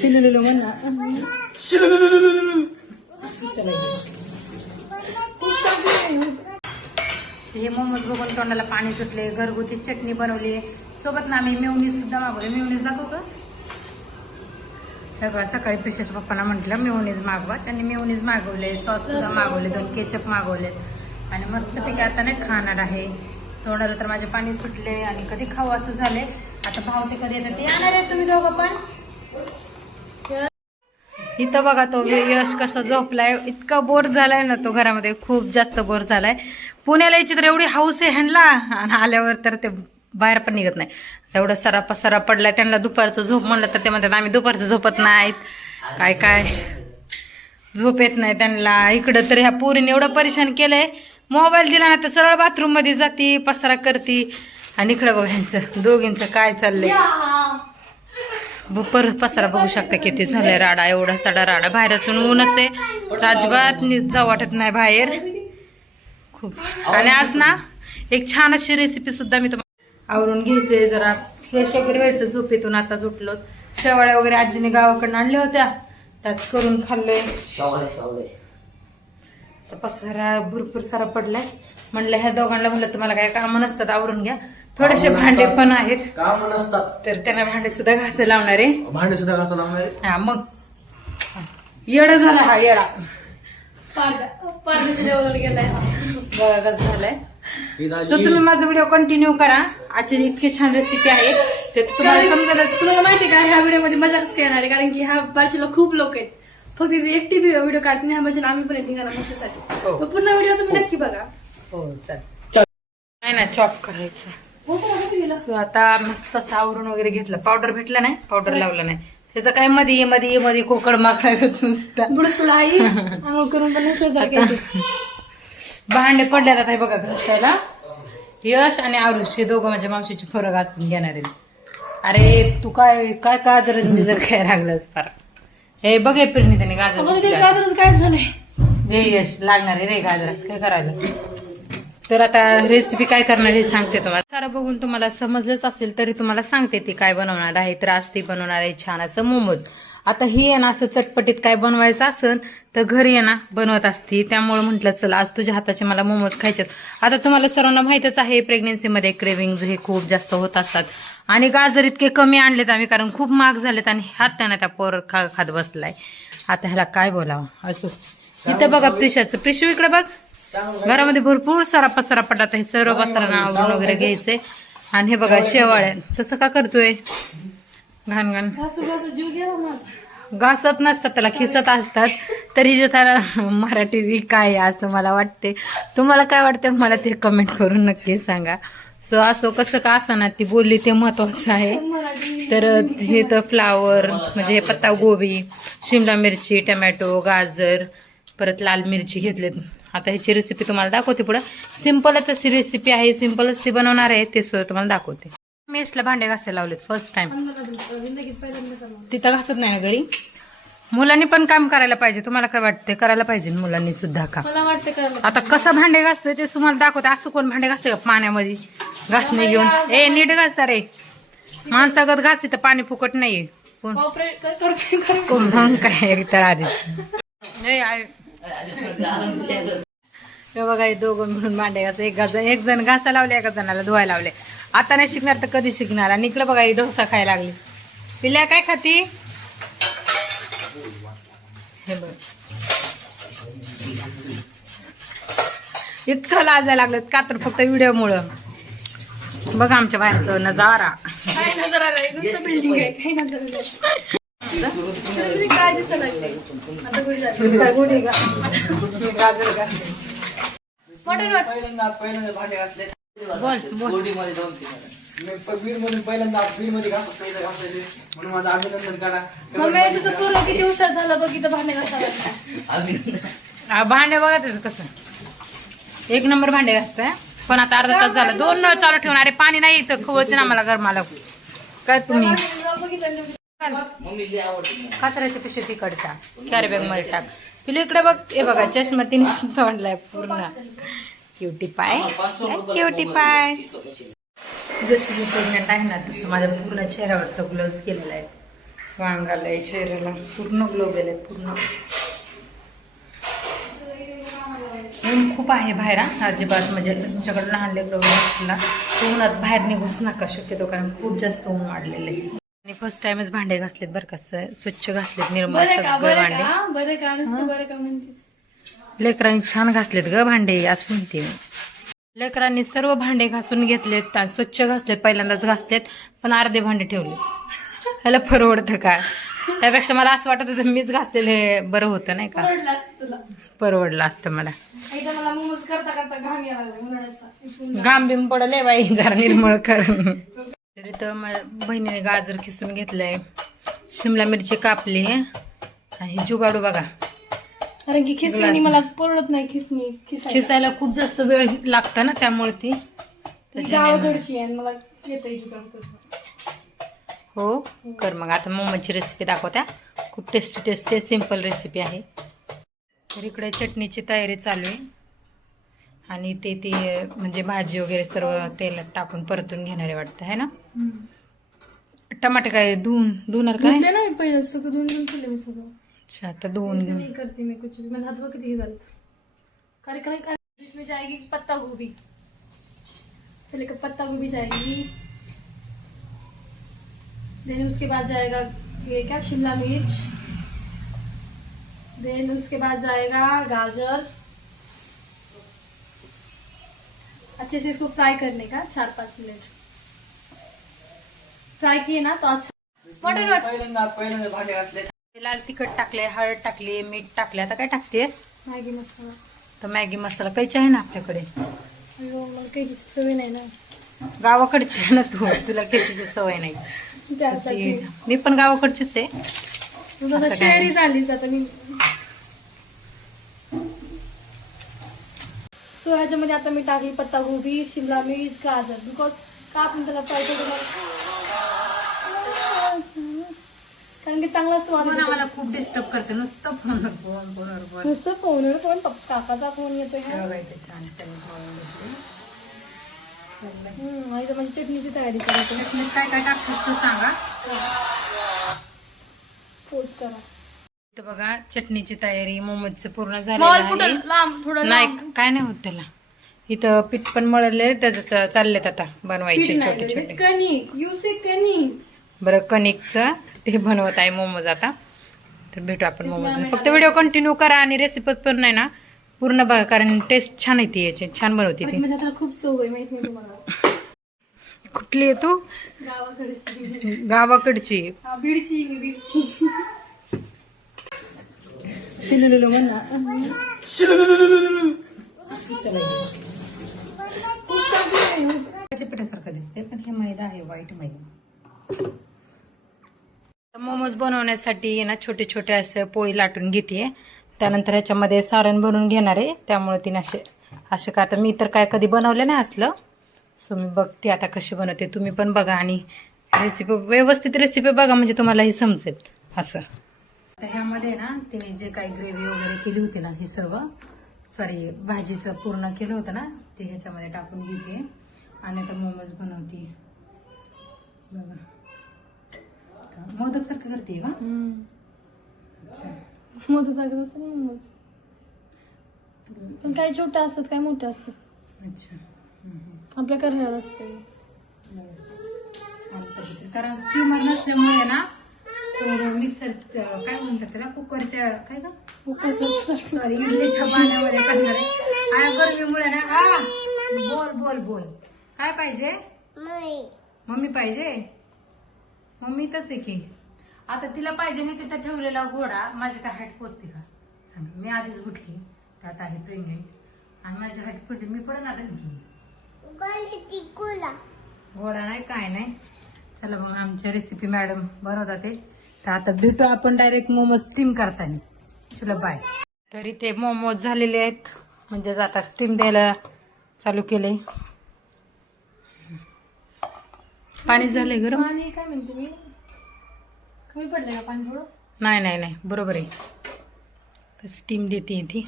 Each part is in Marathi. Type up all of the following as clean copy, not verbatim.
शिलुलुलु म्हण ना. हे मोमोज बघून तोंडाला पाणी सुटले. घरगुती चटणी बनवली सोबत ना आम्ही मेवनीज सुद्धा मागवले. मेवनीज दाखवू का? सकाळी प्रिशाच्या पप्पांना म्हटलं मेवनीज मागवा. त्यांनी मेवनीज मागवले, सॉस सुद्धा मागवले, 2 केचप मागवले आणि मस्तपैकी आता नाही खाणार आहे. तोंडाला तर माझे पाणी सुटले आणि कधी खाऊ असं झाले. आता भाव ते कधी येतात ते येणार आहे. तुम्ही दोघं पण इथं बघा तो यश कसा झोपलाय. इतका बोर झालाय ना तो घरामध्ये, खूप जास्त बोर झालाय. पुण्याला यायची तर एवढी हाऊस आहे ह्यांना आणि आल्यावर तर ते बाहेर पण निघत नाही. तेवढा सरा पसारा पडलाय. त्यांना दुपारचं झोप म्हणलं तर ते म्हणतात आम्ही दुपारचं झोपत नाहीत. काय काय झोप येत नाही त्यांना. इकडं तर ह्या पोरीने एवढं परेशान केलंय. मोबाईल दिला ना तर सरळ बाथरूम मध्ये जाती, पसारा करती. आणि इकडं बघ ह्यांचं दोघींचं काय चाललंय. पसारा बघू शकता किती झालाय राडा. एवढा सडा राडा. बाहेरातून ऊनच आहे. अजिबात जाऊ वाटत नाही बाहेर खूप. आणि आज ना एक छान अशी रेसिपी सुद्धा मी तुम्हाला आवरून घ्यायचंय. जरा फ्रेश वगैरे व्हायचं झोपेतून. आता झोपलो. शेवाळ्या वगैरे आजीने गावाकडून आणल्या होत्या, त्याच करून खाल्लोय. पसारा भरपूर सारा पडलाय. म्हणलं ह्या दोघांना म्हणलं तुम्हाला काय काम नसतात आवरून घ्या. थोडेसे भांडे पण आहेत काम नसतात तर त्यांना भांडे सुद्धा घासायला लावणार आहे. भांडे सुद्धा घासायला लावणार आहे. हा मग येडा झाला हा येडा. बघा कसं झालंय. तर तुम्ही माझा व्हिडिओ कंटिन्यू करा. आजची इतकी छान रेसिपी आहे ते तुम्हाला समजायला. तुम्हाला माहिती का ह्या व्हिडिओ मध्ये मजा कसं येणार आहे, कारण की ह्या बारचीला खूप लोक आहेत. फक्त एकटी व्हिडिओ काढते ह्या बारचीला आम्ही पण येते घरा मस्तीसाठी. हो. पूर्ण व्हिडिओ तुम्ही नक्की बघा. हो चल नाही ना चॉप करायचं. सो आता मस्त सावरून वगैरे घेतलं. पावडर भेटला नाही, पावडर लावलं नाही. त्याचं काय मध्ये मध्ये मध्ये कोकड माकड नुसता बुडसुला आई आंघोळ करून पण नसल्यासारखे. भांडे पडल्यात आता हे बघा घासायला. यश आणि आरुष हे दोघं माझ्या मावशीची फरक घासून घेणार आहे. अरे तू काय काय गाजर जर काय लागलंच फार. हे बघ हे पिरणी त्याने गाजरच काय झालंय. हे यश लागणार आहे रे गाजरास. काय करायला. तर आता रेसिपी काय करणार हे सांगते तुम्हाला. सारं बघून तुम्हाला समजलंच असेल तरी तुम्हाला सांगते ती काय बनवणार आहे. तर आज ती बनवणार आहे छान असं मोमोज. आता ही आहे ना असं चटपटीत काय बनवायचं असेल तर घरी आहे ना बनवत असती. त्यामुळे म्हटलं चला आज तुझ्या हाताचे मला मोमोज खायचे. आता तुम्हाला सर्वांना माहितच आहे प्रेग्नेन्सीमध्ये क्रेविंग्ज हे खूप जास्त होत असतात. आणि गाजर इतके कमी आणलेत आम्ही कारण खूप महाग झालेत आणि हात त्यांना त्या पोर खात बसलाय. आता ह्याला काय बोलावं असो. इथं बघा प्रिशाचं. प्रिशू इकडे बघ. घरामध्ये भरपूर सारा पसारा पडला. हे सर्व पसारा आवरून वगैरे घ्यायचंय. आणि हे बघा शेवाळ्या. तसं का करतोय घाण घाण. घासत नसतात त्याला, खिसत असतात. तरी जे त्याला मराठी काय असं मला वाटते. तुम्हाला काय वाटतं मला ते कमेंट करून नक्की सांगा. सो असो कसं का असं ती बोलली ते महत्वाचं आहे. तर हे तर फ्लावर म्हणजे हे पत्ता गोबी, शिमला मिरची, टमॅटो, गाजर, परत लाल मिरची घेतलेत. आता ह्याची रेसिपी तुम्हाला दाखवते पुढे. सिम्पलच अशी रेसिपी आहे. सिम्पलच ती बनवणार आहे ते सुद्धा तुम्हाला दाखवते. मेसला भांडे घासायला लावलेत फर्स्ट टाइम. तिथं घासत नाही ना घरी. मुलांनी पण काम करायला पाहिजे. तुम्हाला काय वाटते करायला पाहिजे मुलांनी सुद्धा का. मला वाटतं आता कसं भांडे घासतोय ते तुम्हाला दाखवते. असं कोण भांडे घासते का पाण्यामध्ये घासणे घेऊन. ए नीट घासता रे. माणसागत घासते तर पाणी फुकट नाहीये. कोण काय तर आधीच हे बघा हे दोघं मिळून भांडे घास. एक जण घासायला लावले, एका जणाला धुवायला लावले. आता नाही शिकणार तर कधी शिकणार. आणि इकडे बघा ही डोसा खायला लागली. पिल्या काय खाती हे बघ. इतकं लाजायला लागलं का तर फक्त व्हिडिओ मुळे. बघा आमच्या बाहेरचं नजारा. काय नजर आलाय. नुसतं बिल्डिंग आहे. काही नजर आलंय. काय दिसायला लागले. आता गुढी झाली. गाजर का पहिल्यांदा भांडे घासले. बोल बोल. बीड मध्ये पहिल्यांदा बीड मध्ये घासायचे म्हणून माझं अभिनंदन करा. मम्मी तुझं पूर्ण किती हुशार झालं बघ. इथं भांडे घासायला. भांडे बघा त्याचं कसं एक नंबर भांडे घासताय. पण आता अर्धा तास झाला. 2 नळ चालू ठेवून. अरे पाणी नाही इथं खवळते ना मला गरमाला. काय तुम्ही कचऱ्याच्या पिशवी तिकडच्या कॅरी बॅग मध्ये टाक. पिलू इकडे बघ. हे बघा चष्मा तिने तोडलाय पूर्ण. क्युटी पाय क्युटी पाय. जसं मी प्रेग्नेंट आहे ना तसं माझ्या पूर्ण चेहऱ्यावरचं ग्लोव्ज केलेला आहे. वांगाला चेहऱ्याला पूर्ण ग्लो गेले पूर्ण. ऊन खूप आहे बाहेर हा. अजिबात म्हणजे तुमच्याकडे लहान लेकरं वगैरे असतील ना तर उन्हात बाहेर निघूच नका शक्यतो, कारण खूप जास्त ऊन वाढलेलं आहे. आणि फर्स्ट टाइमच भांडे घासलेत बरं का, स्वच्छ घासलेत निर्मळ बरं का सगळे बरं भांडे. का बरं का नुसतं बरं का म्हणते. लेकरांनी छान घासलेत ग भांडे असं म्हणते मी. लेकरांनी सर्व भांडे घासून घेतलेत आणि स्वच्छ घासलेत, पहिल्यांदाच घासलेत, पण अर्धे भांडे ठेवले. ह्याला परवडतं का? त्यापेक्षा मला असं वाटत होतं मीच घासलेले बरं होतं नाही का, परवडलं असतं तुला. परवडलं असतं मला. एकदा मला मोमोज करता करता घाम यायला लागला उन्हाळ्याचा. घाम बिम पडले बाई जरा निर्मळ कर. तरी तर माझ्या बहिणीने गाजर खिसून घेतलंय, शिमला मिरची कापली आणि जुगाडू बघा. कारण की खिसणी मला परवडत नाही. खिसायला खिसायला खूप जास्त वेळ लागतं ना, त्यामुळे ती मी गावाकडची आहे आणि मला येतंय जुगाड करणं. हो कर. मग आता मोमोची रेसिपी दाखवत्या, खूप टेस्टी सिंपल रेसिपी आहे. तर इकडे चटणीची तयारी चालू आहे आणि ते म्हणजे भाजी वगैरे सर्व तेलात टाकून परतून घेणारे वाटतं आहे ना. टमाटे काय धुणार काय? धुतले ना मी पहिलं सगळं धुवून ठेवले मी सगळं. अच्छा, आता धुवून घेऊन नहीं करती मैं कुछ भी. मैं हाथ में कितनी डाल कारण इसमें जाएगी पत्ता गोभी. पहले का पत्ता गोभी जाएगी, देन उसके बाद जाएगा ये क्या शिमला मिर्च, देन उसके बाद जाएगा गाजर. अच्छे से इसको फ्राई करने का 4-5 मिनट फ्राई किए ना तो अच्छा. पहिल्यांदा भांडे घासले. लाल तिखट टाकले, हळद टाकली, मीठ टाकले. आता काय टाकतेस? मॅगी मसाला. तर मॅगी मसाला कैची आहे ना आपल्याकडे. अयो मला काही सवय नाही ना. गावाकडची आहे ना तू, तुला कैचीची सवय नाही. त्यासाठी मी पण गावाकडचीच आहे. तुला असं तर काय शहरी झालीच आता मी. सो ह्याच्यामध्ये आता मी टाकली पत्ता गोभी, शिमला मिर्च, गाजर. बिकॉज का आपण त्याला फ्राय करू, कारण की चांगला स्वाद पण येतो. आम्हाला खूप डिस्टर्ब करते नुसतं फोनवर. नुसतं फोनवर पण काकाचा फोन येतोय हा. छान आणि इथं माझी चटणीची तयारी करायची. काय काय टाकतेस तू सांगा. पोस्ट करा. इथं बघा चटणीची तयारी मोमोजचं पूर्ण मॉल झालेलं कुठं आहे. लांब थोडं नाही लांब. काय नाही होत त्याला. इथं पीठ पण मळले, त्याचं चाललेत आता बनवायचे पीठ छोटे नाही, छोटे. कणिक. यू से कणिक. बरं कणिकचं ते बनवत आहे मोमोज आता. तर भेटू आपण तेच मोमोज. मला फक्त व्हिडिओ कंटिन्यू करा आणि रेसिपी पण नाही ना पूर्ण बघा, कारण टेस्ट छान येते याची, छान बनवते ती. म्हणजे त्याला खूप चव आहे, माहित नाही तुम्हाला. कुठली आहे तू? गावाकडची. गावाकडची. हा, बीडची मी बीडची. शिलुलुलु म्हण ना. पिठासारखं दिसते पण हे मैदा आहे, व्हाईट मैदा. मोमोज बनवण्यासाठी ना छोटे छोटे असं पोळी लाटून घेते. त्यानंतर ह्याच्यामध्ये सारण भरून घेणार आहे, त्यामुळे तिने असे का. आता मी तर काय कधी बनवलं नाही असलं, सो मी बघते आता कशी बनवते. तुम्ही पण बघा आणि रेसिपी व्यवस्थित रेसिपी बघा, म्हणजे तुम्हालाही समजेल असं. आता ह्यामध्ये ना तिने जे काही ग्रेव्ही वगैरे केली होती ना, हे सर्व भाजीचं पूर्ण केलं होतं ना, ते ह्याच्यामध्ये टाकून घेते आणि आता मोमोज बनवते. बघा मोदक सारखं करते का? अच्छा. मोदक सारखं असतं ना मोमोज, पण काही छोटे असतात काही मोठे असतात. अच्छा. आपल्या करण्यावर असते. कारण स्टीमर नसल्यामुळे ना मिक्सर काय म्हणतात त्याला, कुकरच्या काय का सॉरी इडलीच्या पाण्यामध्ये करणार आहे. आणि गरमीमुळे ना बोल बोल काय पाहिजे? मम्मी पाहिजे. मम्मी तसे की आता तिला पाहिजे नाही तिथं ठेवलेला घोडा. माझी काय हाईट पोचते का सांग? मी आधीच गुटकी, त्यात आहे प्रेग्नेंट आणि माझी हाईट पोचते. मी पण आता घोडा नाही काय नाही. चला मग आमच्या रेसिपी मॅडम बनवतात ते. तर आता भेटू आपण डायरेक्ट मोमोज स्टीम करताना. चला बाय. तरी ते मोमोज झालेले आहेत, म्हणजे आता स्टीम द्यायला चालू केले. पाणी झालंय गरम? पाणी काय म्हणते मी, कमी पडलंय का पाणी थोडं? नाही नाही नाही बरोबर आहे. स्टीम देते ती.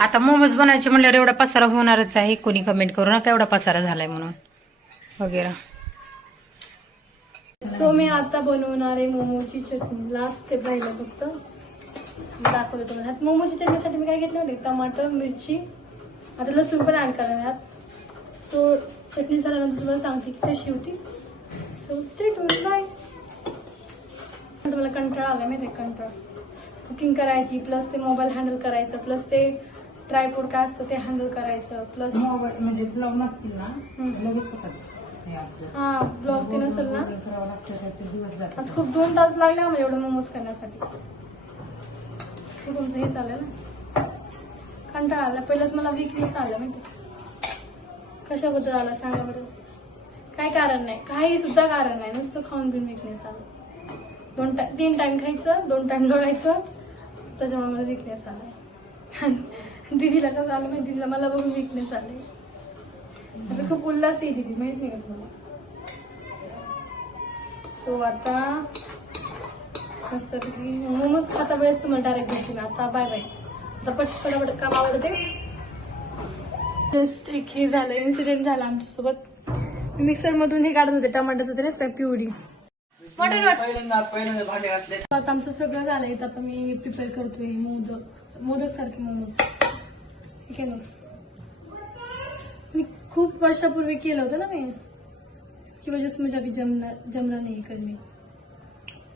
आता मोमोज बनायचे म्हणल्यावर एवढा पसारा होणारच आहे. कोणी कमेंट करू नका एवढा पसारा झालाय म्हणून वगैरे. सो मी आता बनवणार आहे मोमोची चटणी. लास्ट स्टेप राहिलं फक्त, दाखवलं तुम्हाला. मोमोची चटणीसाठी मी काय घेतलं होते, टमाटर, मिरची, आता लसूण पण ऍड करणार यात. सो चटणी झाल्यानंतर तुम्हाला सांगते की कशी होती. So stay tuned, bye. मला कंटाळा आला माहिती, कंटाळा कुकिंग करायची, प्लस ते मोबाईल हँडल करायचं, प्लस ते ट्रायपॉड काय असतं ते हँडल करायचं, प्लस मोबाईल म्हणजे ब्लॉग नसतील ना लगेच होतात हे असलं. हा ब्लॉग ते नसेल ना. करावं लागतं तर ते दिवस जातात. आज खूप 2 तास लागले आम्हाला एवढं मोमोज करण्यासाठी. हे तुमचं हे चाललं ना, कंटाळा आला. पहिलंच मला वीकनेस आला माहिती. कशाबद्दल आला सांगा बरं. काय कारण नाही, काही सुद्धा कारण नाही, नुसतं खाऊन पिऊन वीकनेस आला. 3 टाइम खायचं, 2 टाइम लोळायचं, त्याच्यामुळे मला वीकनेस आला. दिदीला कसं आलं माहिती, दिदीला मला बघून वीकनेस आले. आता खूप उल्हास आहे दिदी, माहित नाही का तुम्हाला. सो आता मस्त मोमोज खाता वेळेस तुम्हाला डायरेक्ट भेटतील. आता बाय बाय. आता पटापट काम आवडते. जस्ट एक हे झालं, इन्सिडेंट झाला आमच्यासोबत. मिक्सर मधून हे काढत होते टमाटरचं ते नाही प्युरी. पहिल्यांदा भांडे घातले. आता आमचं सगळं झालं. इथं आता मी प्रिपेअर करतोय मोदक सारखे मोमोज. ठीक आहे ना, मी खूप वर्षापूर्वी केलं होतं ना मी, इसकी वजह से मुझे अभी जमना नहीं करने.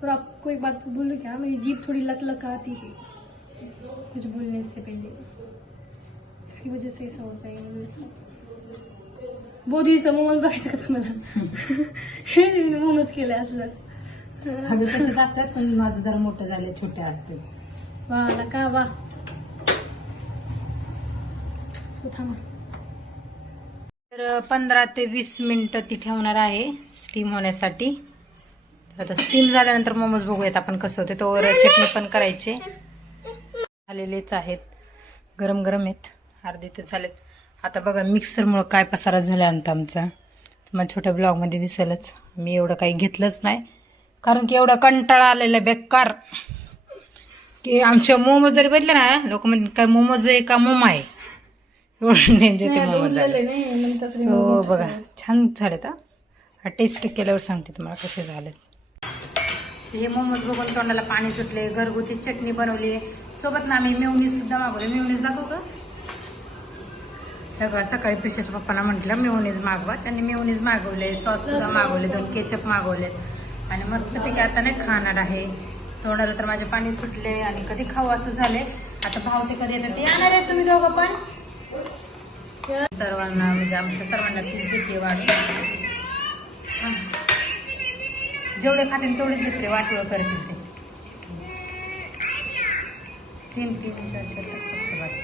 और आपको एक बात बोलूं क्या, मेरी जीभ थोड़ी लकलकाती है कुछ बोलने से पहले, इसकी वजह से ऐसा होता है मेरे साथ. बोधीचं मोमोज बघायचं का तुम्हाला. मोमोज केलंय असलं. अगं तसेच असतात, पण माझं जरा मोठं झालं, छोटे असते. वा नका वा. सो थांबा. तर 15 ते 20 मिनिटं ती ठेवणार आहे स्टीम होण्यासाठी. तर आता स्टीम झाल्यानंतर मोमोज बघूयात आपण कसं होते. तोवर चटणी पण करायचे. झालेलेच आहेत, गरम गरम आहेत, अर्धे तर झालेत. आता बघा मिक्सरमुळं काय पसारा झाला आमचा. तुम्हाला छोट्या ब्लॉगमध्ये दिसेलच. मी एवढं काही घेतलंच नाही, कारण की एवढा कंटाळा आलेला बेकार की आमचे मोमोज जरी बघितले ना, लोक म्हणजे काय मोमोज आहे का मोमा आहे, एवढं डेंजर ते मोमोज झाले. सो बघा छान झालेत. हा टेस्ट केल्यावर सांगते तुम्हाला कसे झाले. हे मोमोज बघून तोंडाला पाणी सुटले. घरगुती चटणी बनवली, सोबत ना आम्ही मेयोनीज सुद्धा मागवले. मेयोनीज दाखवू का. सगळं सकाळी पिशाच्या पप्पांना म्हटलं मेयोनीज मागवा, त्यांनी मेयोनीज मागवले, सॉस सुद्धा मागवले, 2 केचप मागवले आणि मस्तपैकी आता नाही खाणार आहे. तोंडाला तर माझे पाणी सुटले आणि कधी खाऊ असं झाले. आता भाव ते कधी येतात ते येणार आहे. तुम्ही दोघं पण सर्वांना म्हणजे आमच्या सर्वांना तीच देते वाटत. जेवढे खातील तेवढेच देते, वाटवं करतील ते. 3-4 बस.